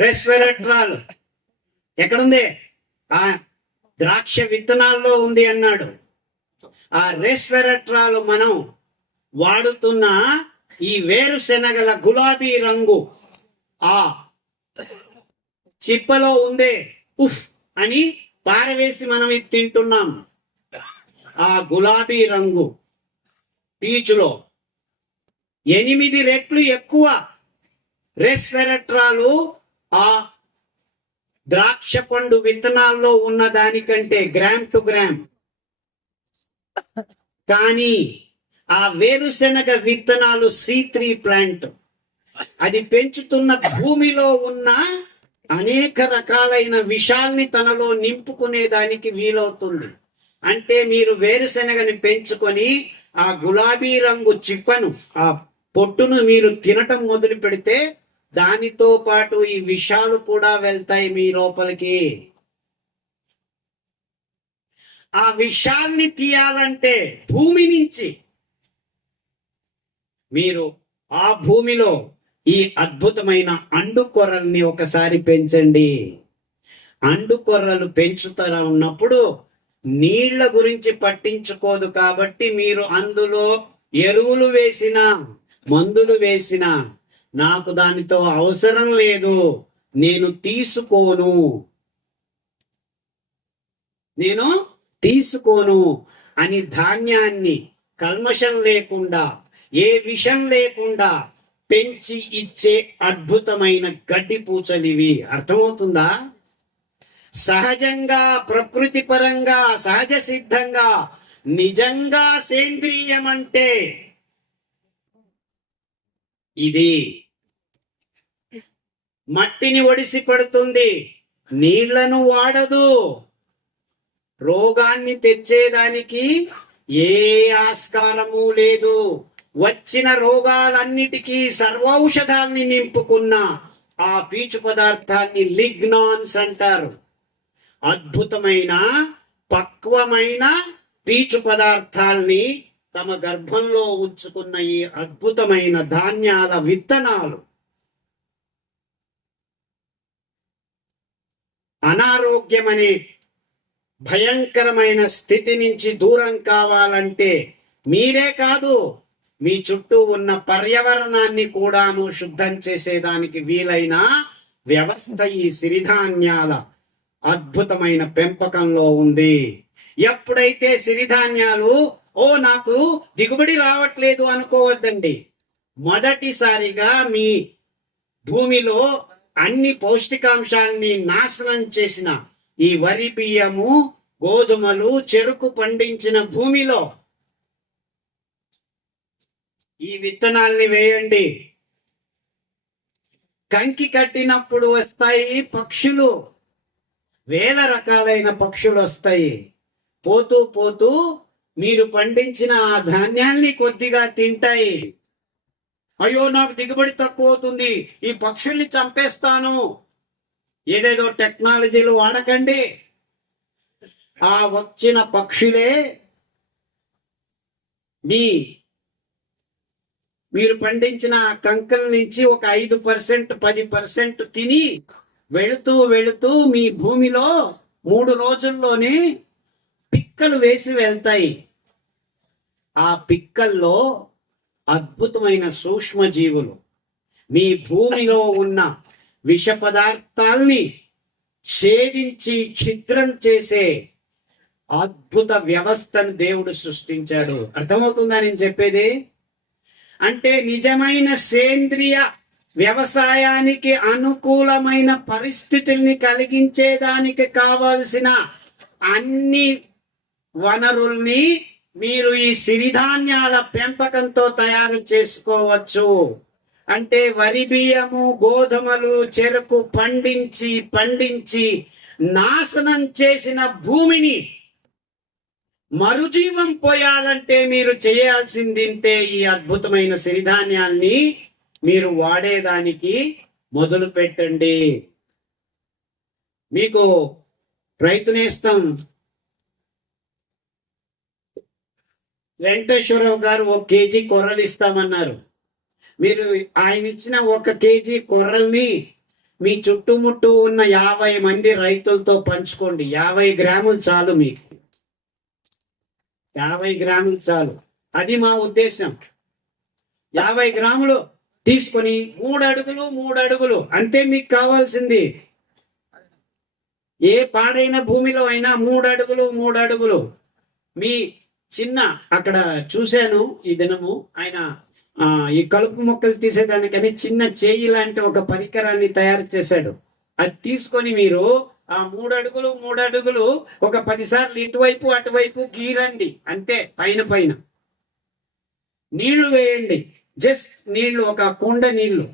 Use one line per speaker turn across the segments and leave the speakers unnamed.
రెస్వెరట్రాల్ ఎక్కడుంది? ఆ ద్రాక్ష విత్తనాల్లో ఉంది అన్నాడు. ఆ రెస్వెరట్రాల్ మనం వాడుతున్న ఈ వేరుశెనగల గులాబీ రంగు ఆ చిప్పలో ఉందే ఉఫ్ అని పారవేసి మనం ఇది తింటున్నాం. ఆ గులాబీ రంగు పీచులో ఎనిమిది రెట్లు ఎక్కువ రెస్వెరట్రాలు ఆ ద్రాక్ష పండు విత్తనాల్లో ఉన్న దానికంటే గ్రామ్ టు గ్రామ్. కానీ ఆ వేరుశెనగ విత్తనాలు సి త్రీ ప్లాంట్. అది పెంచుతున్న భూమిలో ఉన్న అనేక రకాలైన విషాల్ని తనలో నింపుకునే దానికి వీలవుతుంది. అంటే మీరు వేరుశెనగని పెంచుకొని ఆ గులాబీ రంగు చిప్పను ఆ పొట్టును మీరు తినటం మొదలు పెడితే దానితో పాటు ఈ విషాలు కూడా వెళ్తాయి మీ లోపలికి. ఆ విషాల్ని తీయాలంటే భూమి నుంచి మీరు ఆ భూమిలో ఈ అద్భుతమైన అండు కొర్రల్ని ఒకసారి పెంచండి. అండు కొర్రలు పెంచుతూ ఉన్నప్పుడు నీళ్ళ గురించి పట్టించుకోదు కాబట్టి మీరు అందులో ఎరువులు వేసిన మందులు వేసిన నాకు దానితో అవసరం లేదు. నేను తీసుకోను. నేను తీసుకోను అని ధాన్యాన్ని కల్మషం లేకుండా ఏ విషం లేకుండా పెంచి ఇచ్చే అద్భుతమైన గడ్డి పూచలివి. అర్థమవుతుందా? సహజంగా ప్రకృతి పరంగా సహజ సిద్ధంగా నిజంగా సేంద్రీయమంటే అంటే ఇది. మట్టిని ఒడిసి పడుతుంది నీళ్ళను వాడదు. రోగాన్ని తెచ్చేదానికి ఏ ఆస్కారము లేదు. వచ్చిన రోగాలన్నిటికీ సర్వౌషధాల్ని నింపుకున్న ఆ పీచు పదార్థాన్ని లిగ్నాన్స్ అంటారు. అద్భుతమైన పక్వమైన పీచు పదార్థాల్ని తమ గర్భంలో ఉంచుకున్న ఈ అద్భుతమైన ధాన్యాల విత్తనాలు అనారోగ్యమనే భయంకరమైన స్థితి నుంచి దూరం కావాలంటే మీరే కాదు మీ చుట్టూ ఉన్న పర్యావరణాన్ని కూడాను శుద్ధం చేసేదానికి వీలైన వ్యవస్థ ఈ సిరిధాన్యాల అద్భుతమైన పెంపకంలో ఉంది. ఎప్పుడైతే సిరిధాన్యాలు ఓ నాకు దిగుబడి రావట్లేదు అనుకోవద్దండి. మొదటిసారిగా మీ భూమిలో అన్ని పౌష్టికాంశాల్ని నాశనం చేసిన ఈ వరి బియ్యము గోధుమలు చెరుకు పండించిన భూమిలో ఈ విత్తనాల్ని వేయండి. కంకి కట్టినప్పుడు వస్తాయి పక్షులు. వేల రకాలైన పక్షులు వస్తాయి. పోతూ పోతూ మీరు పండించిన ఆ ధాన్యాల్ని కొద్దిగా తింటాయి. అయ్యో నాకు దిగుబడి తక్కువ అవుతుంది. ఈ పక్షుల్ని చంపేస్తాను. ఏదేదో టెక్నాలజీలు వాడకండి. ఆ వచ్చిన పక్షులే మీ మీరు పండించిన కంకల నుంచి ఒక ఐదు పర్సెంట్ పది పర్సెంట్ తిని వెళుతూ వెళుతూ మీ భూమిలో మూడు రోజుల్లోనే పిక్కలు వేసి వెళ్తాయి. ఆ పిక్కల్లో అద్భుతమైన సూక్ష్మజీవులు. మీ భూమిలో ఉన్న విష పదార్థాల్ని ఛేదించి ఛిద్రం చేసే అద్భుత వ్యవస్థను దేవుడు సృష్టించాడు. అర్థమవుతుందా నేను చెప్పేది? అంటే నిజమైన సేంద్రియ వ్యవసాయానికి అనుకూలమైన పరిస్థితుల్ని కలిగించేదానికి కావాల్సిన అన్ని వనరుల్ని మీరు ఈ సిరిధాన్యాల పెంపకంతో తయారు చేసుకోవచ్చు. అంటే వరి బియ్యము గోధుమలు చెరుకు పండించి పండించి నాశనం చేసిన భూమిని మరుజీవం పోయాలంటే మీరు చేయాల్సింది అంటే ఈ అద్భుతమైన సిరిధాన్యాల్ని మీరు వాడేదానికి మొదలు పెట్టండి మీకు రైతు నేస్తం వెంకటేశ్వరరావు గారు ఒక కేజీ కొర్రలు ఇస్తామన్నారు. మీరు ఆయన ఇచ్చిన ఒక కేజీ కొర్రల్ని మీ చుట్టుముట్టు ఉన్న యాభై మంది రైతులతో పంచుకోండి. యాభై గ్రాములు చాలు మీకు. యాభై గ్రాములు చాలు. అది మా ఉద్దేశం. యాభై గ్రాములు తీసుకొని మూడు అడుగులు మూడు అడుగులు. అంతే మీకు కావాల్సింది. ఏ పాడైన భూమిలో అయినా మూడు అడుగులు మూడు అడుగులు. మీ చిన్న అక్కడ చూశాను ఈ దినము. ఆయన ఈ కలుపు మొక్కలు తీసేదానికని చిన్న చేయి లాంటి ఒక పరికరాన్ని తయారు చేశాడు. అది తీసుకొని మీరు ఆ మూడు అడుగులు మూడు అడుగులు ఒక పదిసార్లు ఇటువైపు అటువైపు గీరండి. అంతే పైన పైన. నీళ్ళు వేయండి. జస్ట్ నీళ్ళు ఒక కుండ నీళ్ళు.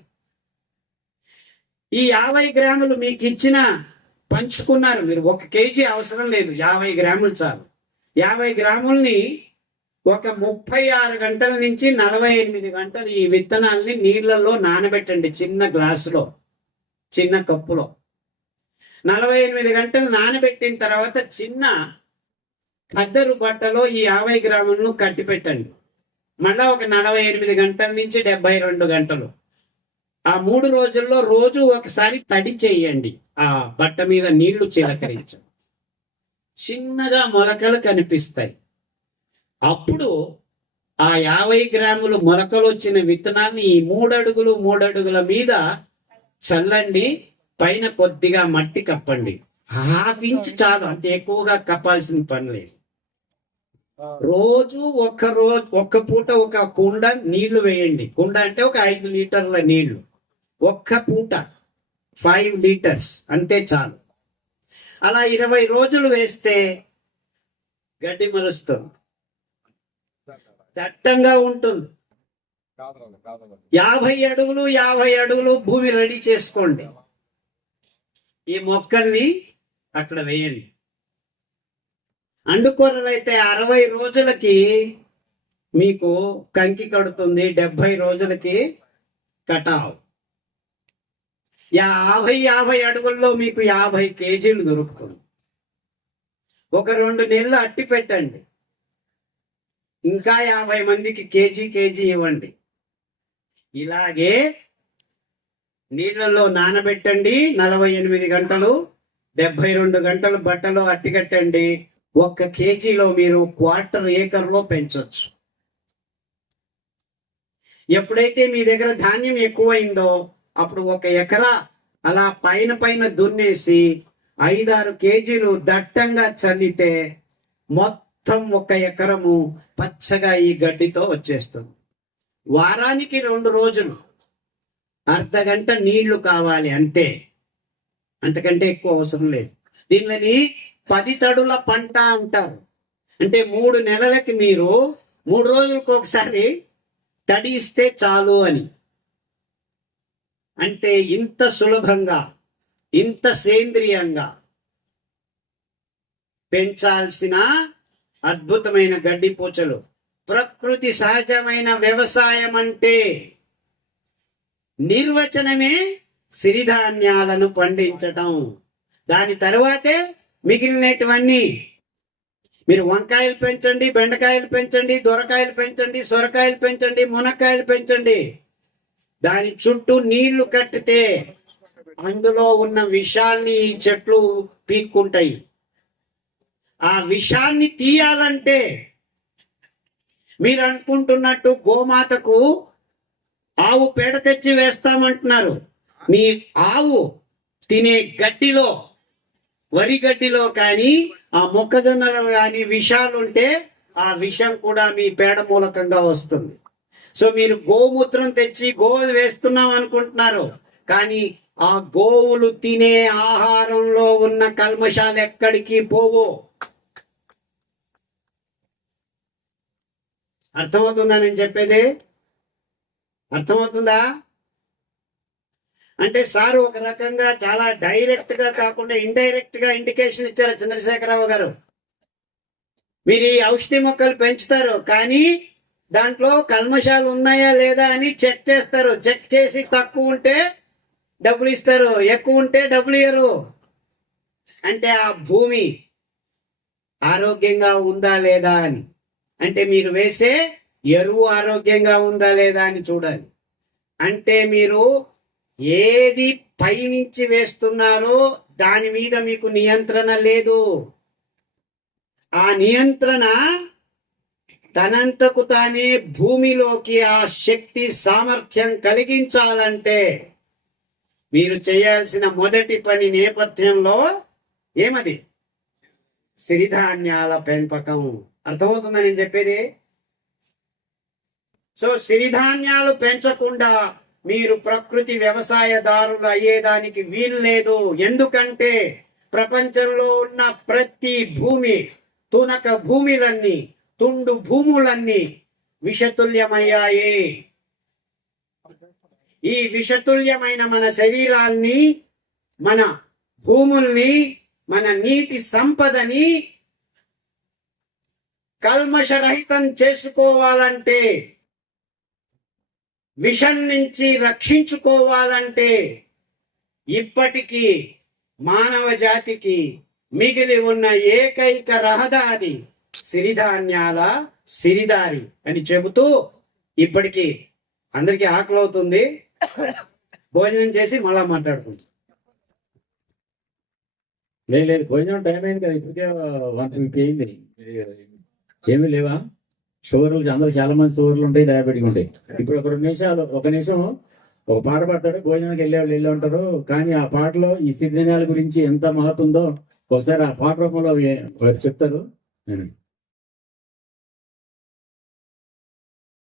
ఈ యాభై గ్రాములు మీకు ఇచ్చిన పంచుకున్నారు మీరు. ఒక కేజీ అవసరం లేదు. యాభై గ్రాములు చాలు. యాభై గ్రాముల్ని ఒక ముప్పై ఆరు గంటల నుంచి నలభై ఎనిమిది గంటలు ఈ విత్తనాల్ని నీళ్ళలో నానబెట్టండి చిన్న గ్లాసులో చిన్న కప్పులో. నలభై ఎనిమిది గంటలు నానబెట్టిన తర్వాత చిన్న కద్దరు బట్టలో ఈ యాభై గ్రాములను కట్టి పెట్టండి మళ్ళా ఒక నలభై ఎనిమిది గంటల నుంచి డెబ్బై రెండు గంటలు. ఆ మూడు రోజుల్లో రోజు ఒకసారి తడి చేయండి. ఆ బట్ట మీద నీళ్ళు చిలకరించండి. చిన్నగా మొలకలు కనిపిస్తాయి. అప్పుడు ఆ యాభై గ్రాములు మొలకలు వచ్చిన విత్తనాన్ని ఈ మూడడుగులు మూడడుగుల మీద చల్లండి పైన కొద్దిగా మట్టి కప్పండి. హాఫ్ ఇంచ్ చాలు అంటే ఎక్కువగా కప్పాల్సిన పని లేదు. రోజు ఒక్క రోజు ఒక్క పూట ఒక కుండ నీళ్ళు వేయండి. కుండ అంటే ఒక ఐదు లీటర్ల నీళ్ళు. ఒక్క పూట ఫైవ్ లీటర్స్ అంతే చాలు. అలా ఇరవై రోజులు వేస్తే గడ్డి మలుస్తుంది దట్టంగా ఉంటుంది. యాభై అడుగులు యాభై అడుగులు భూమి రెడీ చేసుకోండి. ఈ మొక్కల్ని అక్కడ వేయండి. అండుకూరలైతే అరవై రోజులకి మీకు కంకి కడుతుంది డెబ్బై రోజులకి కటావు యాభై యాభై అడుగుల్లో మీకు యాభై కేజీలు దొరుకుతుంది. ఒక రెండు నెలలు అట్టి పెట్టండి. ఇంకా యాభై మందికి కేజీ కేజీ ఇవ్వండి. ఇలాగే నీళ్ళల్లో నానబెట్టండి. నలభై ఎనిమిది గంటలు డెబ్బై రెండు గంటలు బట్టలో అట్టికట్టండి ఒక్క కేజీలో మీరు క్వార్టర్ ఏకర్లో పెంచవచ్చు ఎప్పుడైతే మీ దగ్గర ధాన్యం ఎక్కువైందో అప్పుడు ఒక ఎకరా అలా పైన పైన దున్నేసి ఐదారు కేజీలు దట్టంగా చల్లితే మొత్తం ఒక ఎకరము పచ్చగా ఈ గడ్డితో వచ్చేస్తుంది. వారానికి రెండు రోజులు అర్ధ గంట నీళ్ళు కావాలి అంతే అంతకంటే ఎక్కువ అవసరం లేదు. దీనిని పది తడుల పంట అంటారు. అంటే మూడు నెలలకి మీరు మూడు రోజులకు ఒకసారి తడి ఇస్తే చాలు అని. అంటే ఇంత సులభంగా ఇంత సేంద్రియంగా పెంచాల్సిన అద్భుతమైన గడ్డి పూచలు. ప్రకృతి సహజమైన వ్యవసాయం అంటే నిర్వచనమే సిరిధాన్యాలను పండించటం. దాని తర్వాతే మిగిలినటువన్నీ మీరు వంకాయలు పెంచండి బెండకాయలు పెంచండి దొరకాయలు పెంచండి సొరకాయలు పెంచండి మునక్కాయలు పెంచండి. దాని చుట్టూ నీళ్ళు కట్టితే అందులో ఉన్న విషాల్ని ఈ చెట్లు పీక్కుంటాయి. ఆ విషాన్ని తీయాలంటే మీరు అనుకుంటున్నట్టు గోమాతకు ఆవు పేడ తెచ్చి వేస్తామంటున్నారు. మీ ఆవు తినే గడ్డిలో వరి గడ్డిలో కానీ ఆ మొక్కజొన్నలో కానీ విషాలు ఉంటే ఆ విషం కూడా మీ పేడ మూలకంగా వస్తుంది. సో మీరు గోమూత్రం తెచ్చి గోవు వేస్తున్నాం అనుకుంటున్నారు. కానీ ఆ గోవులు తినే ఆహారంలో ఉన్న కల్మషాలు ఎక్కడికి పోవు? అర్థమవుతుందా నేను చెప్పేది? అర్థమవుతుందా? అంటే సార్ ఒక రకంగా చాలా డైరెక్ట్గా కాకుండా ఇండైరెక్ట్గా ఇండికేషన్ ఇచ్చారు చంద్రశేఖరరావు గారు. మీరు ఈ ఔషధి మొక్కలు పెంచుతారు కానీ దాంట్లో కల్మషాలు ఉన్నాయా లేదా అని చెక్ చేస్తారు. చెక్ చేసి తక్కువ ఉంటే డబ్బులు ఇస్తారు. ఎక్కువ ఉంటే డబ్బులు ఇయ్యరు. అంటే ఆ భూమి ఆరోగ్యంగా ఉందా లేదా అని. అంటే మీరు వేసే ఎరువు ఆరోగ్యంగా ఉందా లేదా అని చూడాలి. అంటే మీరు ఏది పైనుంచి వేస్తున్నారో దాని మీద మీకు నియంత్రణ లేదు. ఆ నియంత్రణ తనంతకు తానే భూమిలోకి ఆ శక్తి సామర్థ్యం కలిగించాలంటే మీరు చేయాల్సిన మొదటి పని నేపథ్యంలో ఏమది? సిరిధాన్యాల పెంపకం. అర్థమవుతుందా నేను చెప్పేది? సో సిరిధాన్యాలు పెంచకుండా మీరు ప్రకృతి వ్యవసాయదారులు అయ్యేదానికి వీలు లేదు. ఎందుకంటే ప్రపంచంలో ఉన్న ప్రతి భూమి తునక భూమిలన్నీ తుండు భూములన్నీ విషతుల్యమయ్యాయి. ఈ విషతుల్యమైన మన శరీరాల్ని మన భూముల్ని మన నీటి సంపదని కల్మషరహితం చేసుకోవాలంటే విషం నుంచి రక్షించుకోవాలంటే ఇప్పటికీ మానవ జాతికి మిగిలి ఉన్న ఏకైక రహదారి సిరిధాన్యాల సిరిదారి అని చెబుతూ ఇప్పటికీ అందరికీ ఆకలి అవుతుంది భోజనం చేసి మళ్ళా మాట్లాడుకుంటాం
లేదు లేదు భోజనం టైం అయింది కదా ఇప్పటికే వన్ ఫిఫ్టీ అయింది ఏమీ లేవా? షుగర్లు అందరూ చాలా మంది షుగర్లు ఉంటాయి డయాబెటిక్ ఉంటాయి. ఇప్పుడు ఒక రెండు నిమిషాలు ఒక నిమిషం ఒక పాట పాడతాడు భోజనానికి వెళ్ళే వాళ్ళు వెళ్ళి ఉంటారు. కానీ ఆ పాటలో ఈ సిద్ధనాల గురించి ఎంత మహత్వ ఉందో ఒకసారి ఆ పాట రూపంలో చెప్తారు. నేను